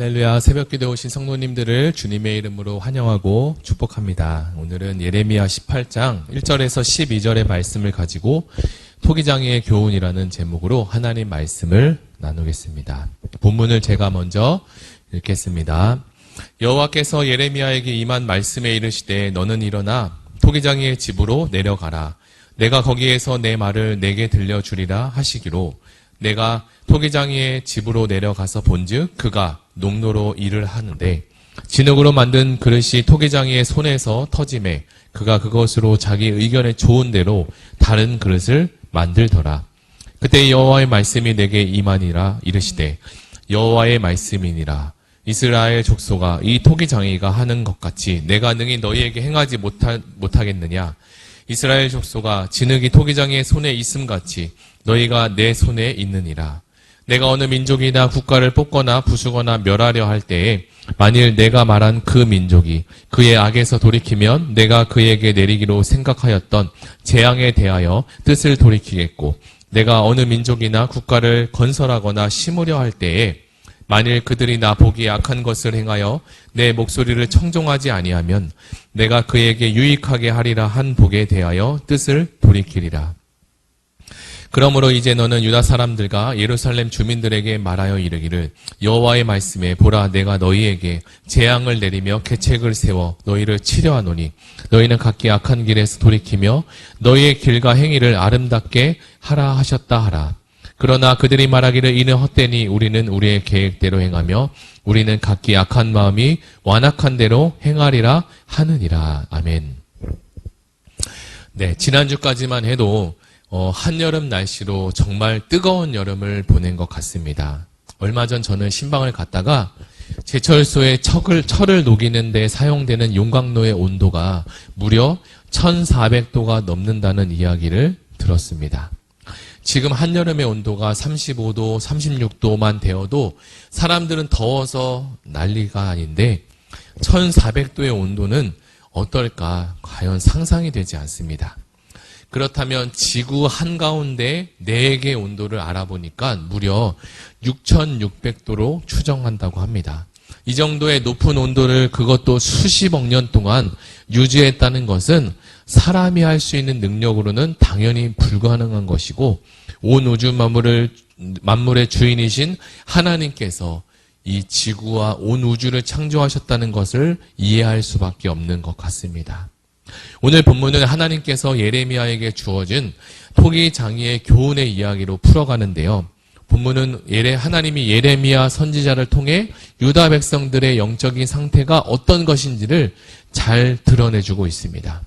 할렐루야, 새벽기도에 오신 성도님들을 주님의 이름으로 환영하고 축복합니다. 오늘은 예레미야 18장 1절에서 12절의 말씀을 가지고 토기장이의 교훈이라는 제목으로 하나님 말씀을 나누겠습니다. 본문을 제가 먼저 읽겠습니다. 여호와께서 예레미야에게 임한 말씀에 이르시되 너는 일어나 토기장이의 집으로 내려가라. 내가 거기에서 내 말을 내게 들려주리라 하시기로 내가 토기장이의 집으로 내려가서 본즉 그가 농로로 일을 하는데 진흙으로 만든 그릇이 토기장이의 손에서 터짐에 그가 그것으로 자기 의견에 좋은 대로 다른 그릇을 만들더라. 그때 여호와의 말씀이 내게 임하니라 이르시되 여호와의 말씀이니라. 이스라엘 족속아 이 토기장이가 하는 것 같이 내가 능히 너희에게 행하지 못하겠느냐. 이스라엘 족속아 진흙이 토기장이의 손에 있음같이 너희가 내 손에 있느니라. 내가 어느 민족이나 국가를 뽑거나 부수거나 멸하려 할 때에 만일 내가 말한 그 민족이 그의 악에서 돌이키면 내가 그에게 내리기로 생각하였던 재앙에 대하여 뜻을 돌이키겠고 내가 어느 민족이나 국가를 건설하거나 심으려 할 때에 만일 그들이 나 보기에 악한 것을 행하여 내 목소리를 청종하지 아니하면 내가 그에게 유익하게 하리라 한 복에 대하여 뜻을 돌이키리라. 그러므로 이제 너는 유다 사람들과 예루살렘 주민들에게 말하여 이르기를 여호와의 말씀에 보라 내가 너희에게 재앙을 내리며 계책을 세워 너희를 치려하노니 너희는 각기 악한 길에서 돌이키며 너희의 길과 행위를 아름답게 하라 하셨다 하라. 그러나 그들이 말하기를 이는 헛되니 우리는 우리의 계획대로 행하며 우리는 각기 악한 마음이 완악한 대로 행하리라 하느니라. 아멘. 네, 지난주까지만 해도 한여름 날씨로 정말 뜨거운 여름을 보낸 것 같습니다. 얼마 전 저는 신방을 갔다가 제철소에 철을 녹이는 데 사용되는 용광로의 온도가 무려 1400도가 넘는다는 이야기를 들었습니다. 지금 한여름의 온도가 35도, 36도만 되어도 사람들은 더워서 난리가 아닌데 1400도의 온도는 어떨까 과연 상상이 되지 않습니다. 그렇다면 지구 한가운데 4개의 온도를 알아보니까 무려 6600도로 추정한다고 합니다. 이 정도의 높은 온도를 그것도 수십억 년 동안 유지했다는 것은 사람이 할 수 있는 능력으로는 당연히 불가능한 것이고 온 우주 만물의 주인이신 하나님께서 이 지구와 온 우주를 창조하셨다는 것을 이해할 수밖에 없는 것 같습니다. 오늘 본문은 하나님께서 예레미야에게 주어진 토기장이의 교훈의 이야기로 풀어가는데요. 본문은 하나님이 예레미야 선지자를 통해 유다 백성들의 영적인 상태가 어떤 것인지를 잘 드러내주고 있습니다.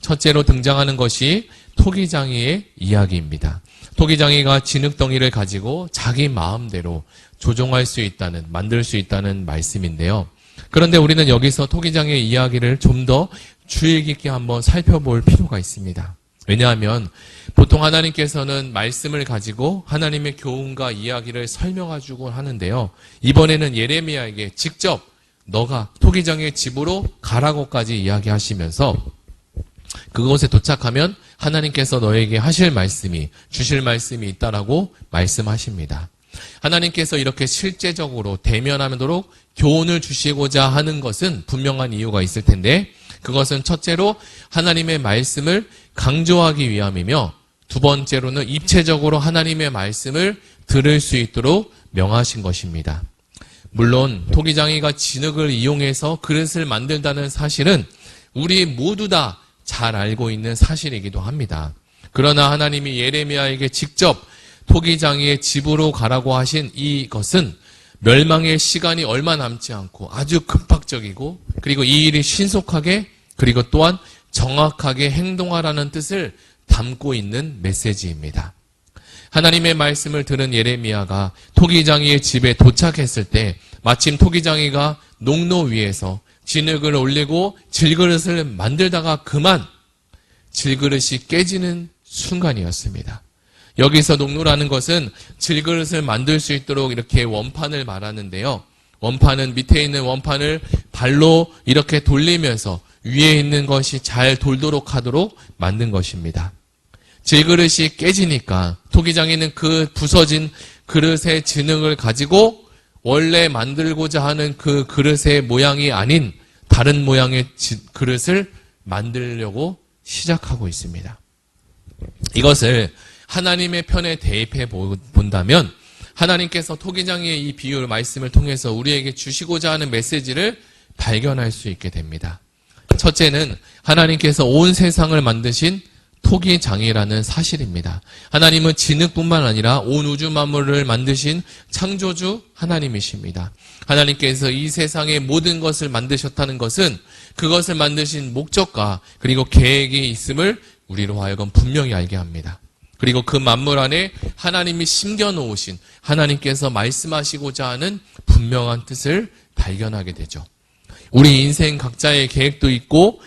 첫째로 등장하는 것이 토기장이의 이야기입니다. 토기장이가 진흙덩이를 가지고 자기 마음대로 조종할 수 있다는, 만들 수 있다는 말씀인데요. 그런데 우리는 여기서 토기장의 이야기를 좀 더 주의 깊게 한번 살펴볼 필요가 있습니다. 왜냐하면 보통 하나님께서는 말씀을 가지고 하나님의 교훈과 이야기를 설명해주고 하는데요. 이번에는 예레미야에게 직접 너가 토기장의 집으로 가라고까지 이야기하시면서 그곳에 도착하면 하나님께서 너에게 하실 말씀이, 주실 말씀이 있다라고 말씀하십니다. 하나님께서 이렇게 실제적으로 대면하도록 교훈을 주시고자 하는 것은 분명한 이유가 있을 텐데 그것은 첫째로 하나님의 말씀을 강조하기 위함이며 두 번째로는 입체적으로 하나님의 말씀을 들을 수 있도록 명하신 것입니다. 물론 토기장이가 진흙을 이용해서 그릇을 만든다는 사실은 우리 모두 다 잘 알고 있는 사실이기도 합니다. 그러나 하나님이 예레미야에게 직접 토기장이의 집으로 가라고 하신 이것은 멸망의 시간이 얼마 남지 않고 아주 급박적이고 그리고 이 일이 신속하게 그리고 또한 정확하게 행동하라는 뜻을 담고 있는 메시지입니다. 하나님의 말씀을 들은 예레미야가 토기장이의 집에 도착했을 때 마침 토기장이가 농로 위에서 진흙을 올리고 질그릇을 만들다가 그만 질그릇이 깨지는 순간이었습니다. 여기서 농로라는 것은 질그릇을 만들 수 있도록 이렇게 원판을 말하는데요. 원판은 밑에 있는 원판을 발로 이렇게 돌리면서 위에 있는 것이 잘 돌도록 하도록 만든 것입니다. 질그릇이 깨지니까 토기장이는 그 부서진 그릇의 진흙을 가지고 원래 만들고자 하는 그 그릇의 모양이 아닌 다른 모양의 그릇을 만들려고 시작하고 있습니다. 이것을 하나님의 편에 대입해 본다면 하나님께서 토기장의 이 비유 말씀을 통해서 우리에게 주시고자 하는 메시지를 발견할 수 있게 됩니다. 첫째는 하나님께서 온 세상을 만드신 토기장이라는 사실입니다. 하나님은 진흙뿐만 아니라 온 우주 만물을 만드신 창조주 하나님이십니다. 하나님께서 이 세상의 모든 것을 만드셨다는 것은 그것을 만드신 목적과 그리고 계획이 있음을 우리로 하여금 분명히 알게 합니다. 그리고 그 만물 안에 하나님이 심겨놓으신 하나님께서 말씀하시고자 하는 분명한 뜻을 발견하게 되죠. 우리 인생 각자의 계획도 있고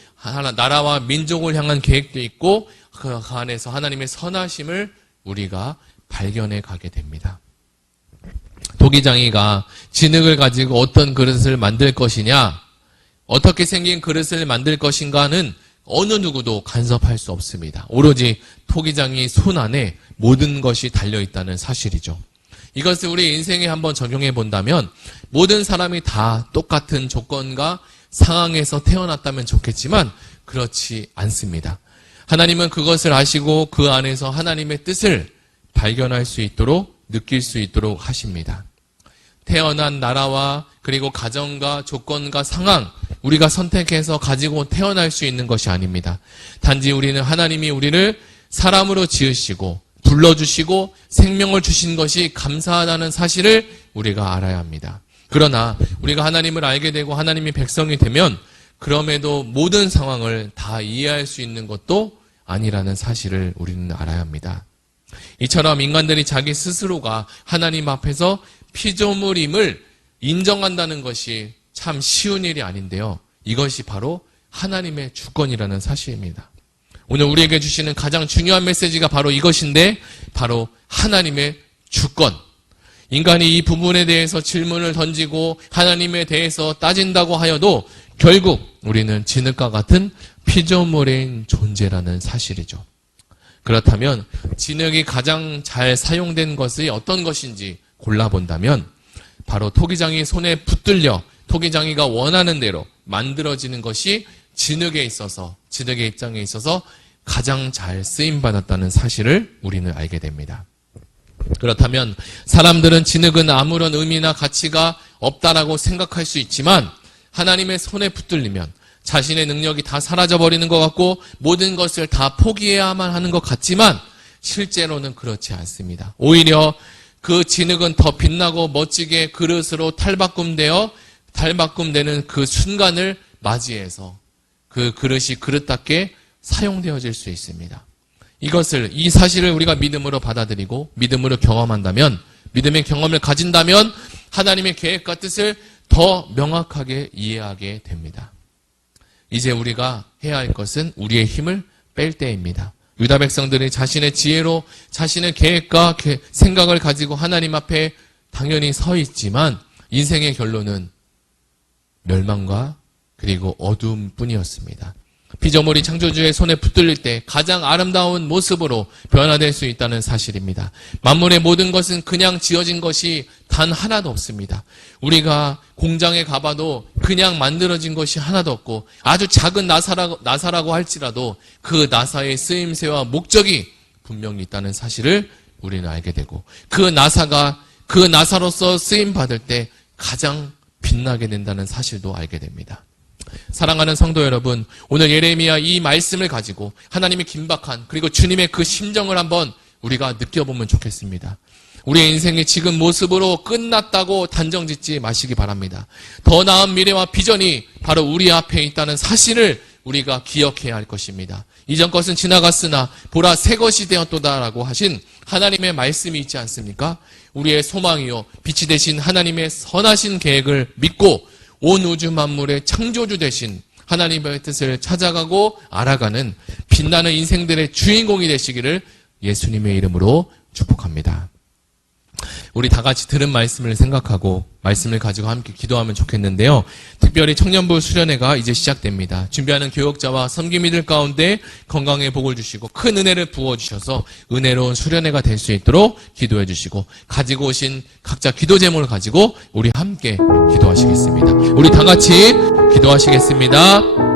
나라와 민족을 향한 계획도 있고 그 안에서 하나님의 선하심을 우리가 발견해 가게 됩니다. 토기장이가 진흙을 가지고 어떤 그릇을 만들 것이냐, 어떻게 생긴 그릇을 만들 것인가는 어느 누구도 간섭할 수 없습니다. 오로지 토기장이 손 안에 모든 것이 달려있다는 사실이죠. 이것을 우리 인생에 한번 적용해 본다면 모든 사람이 다 똑같은 조건과 상황에서 태어났다면 좋겠지만 그렇지 않습니다. 하나님은 그것을 아시고 그 안에서 하나님의 뜻을 발견할 수 있도록 느낄 수 있도록 하십니다. 태어난 나라와 그리고 가정과 조건과 상황, 우리가 선택해서 가지고 태어날 수 있는 것이 아닙니다. 단지 우리는 하나님이 우리를 사람으로 지으시고 불러주시고 생명을 주신 것이 감사하다는 사실을 우리가 알아야 합니다. 그러나 우리가 하나님을 알게 되고 하나님이 백성이 되면 그럼에도 모든 상황을 다 이해할 수 있는 것도 아니라는 사실을 우리는 알아야 합니다. 이처럼 인간들이 자기 스스로가 하나님 앞에서 피조물임을 인정한다는 것이 참 쉬운 일이 아닌데요. 이것이 바로 하나님의 주권이라는 사실입니다. 오늘 우리에게 주시는 가장 중요한 메시지가 바로 이것인데 바로 하나님의 주권. 인간이 이 부분에 대해서 질문을 던지고 하나님에 대해서 따진다고 하여도 결국 우리는 진흙과 같은 피조물인 존재라는 사실이죠. 그렇다면 진흙이 가장 잘 사용된 것이 어떤 것인지 골라본다면 바로 토기장이 손에 붙들려 토기장이가 원하는 대로 만들어지는 것이 진흙의 입장에 있어서 가장 잘 쓰임받았다는 사실을 우리는 알게 됩니다. 그렇다면 사람들은 진흙은 아무런 의미나 가치가 없다라고 생각할 수 있지만 하나님의 손에 붙들리면 자신의 능력이 다 사라져버리는 것 같고 모든 것을 다 포기해야만 하는 것 같지만 실제로는 그렇지 않습니다. 오히려 그 진흙은 더 빛나고 멋지게 그릇으로 탈바꿈되는 그 순간을 맞이해서 그 그릇이 그릇답게 사용되어질 수 있습니다. 이 사실을 우리가 믿음으로 받아들이고 믿음으로 경험한다면, 믿음의 경험을 가진다면 하나님의 계획과 뜻을 더 명확하게 이해하게 됩니다. 이제 우리가 해야 할 것은 우리의 힘을 뺄 때입니다. 유다 백성들이 자신의 지혜로 자신의 계획과 생각을 가지고 하나님 앞에 당연히 서 있지만 인생의 결론은 멸망과 그리고 어둠뿐이었습니다. 피조물이 창조주의 손에 붙들릴 때 가장 아름다운 모습으로 변화될 수 있다는 사실입니다. 만물의 모든 것은 그냥 지어진 것이 단 하나도 없습니다. 우리가 공장에 가봐도 그냥 만들어진 것이 하나도 없고 아주 작은 나사라고 할지라도 그 나사의 쓰임새와 목적이 분명히 있다는 사실을 우리는 알게 되고 그 나사로서 쓰임받을 때 가장 빛나게 된다는 사실도 알게 됩니다. 사랑하는 성도 여러분, 오늘 예레미야 이 말씀을 가지고 하나님의 긴박한 그리고 주님의 그 심정을 한번 우리가 느껴보면 좋겠습니다. 우리의 인생이 지금 모습으로 끝났다고 단정짓지 마시기 바랍니다. 더 나은 미래와 비전이 바로 우리 앞에 있다는 사실을 우리가 기억해야 할 것입니다. 이전 것은 지나갔으나 보라 새 것이 되었도다라고 하신 하나님의 말씀이 있지 않습니까? 우리의 소망이요 빛이 되신 하나님의 선하신 계획을 믿고 온 우주 만물의 창조주 되신 하나님의 뜻을 찾아가고 알아가는 빛나는 인생들의 주인공이 되시기를 예수님의 이름으로 축복합니다. 우리 다 같이 들은 말씀을 생각하고 말씀을 가지고 함께 기도하면 좋겠는데요. 특별히 청년부 수련회가 이제 시작됩니다. 준비하는 교역자와 섬김이들 가운데 건강의 복을 주시고 큰 은혜를 부어주셔서 은혜로운 수련회가 될 수 있도록 기도해 주시고 가지고 오신 각자 기도 제목을 가지고 우리 함께 기도하시겠습니다. 우리 다 같이 기도하시겠습니다.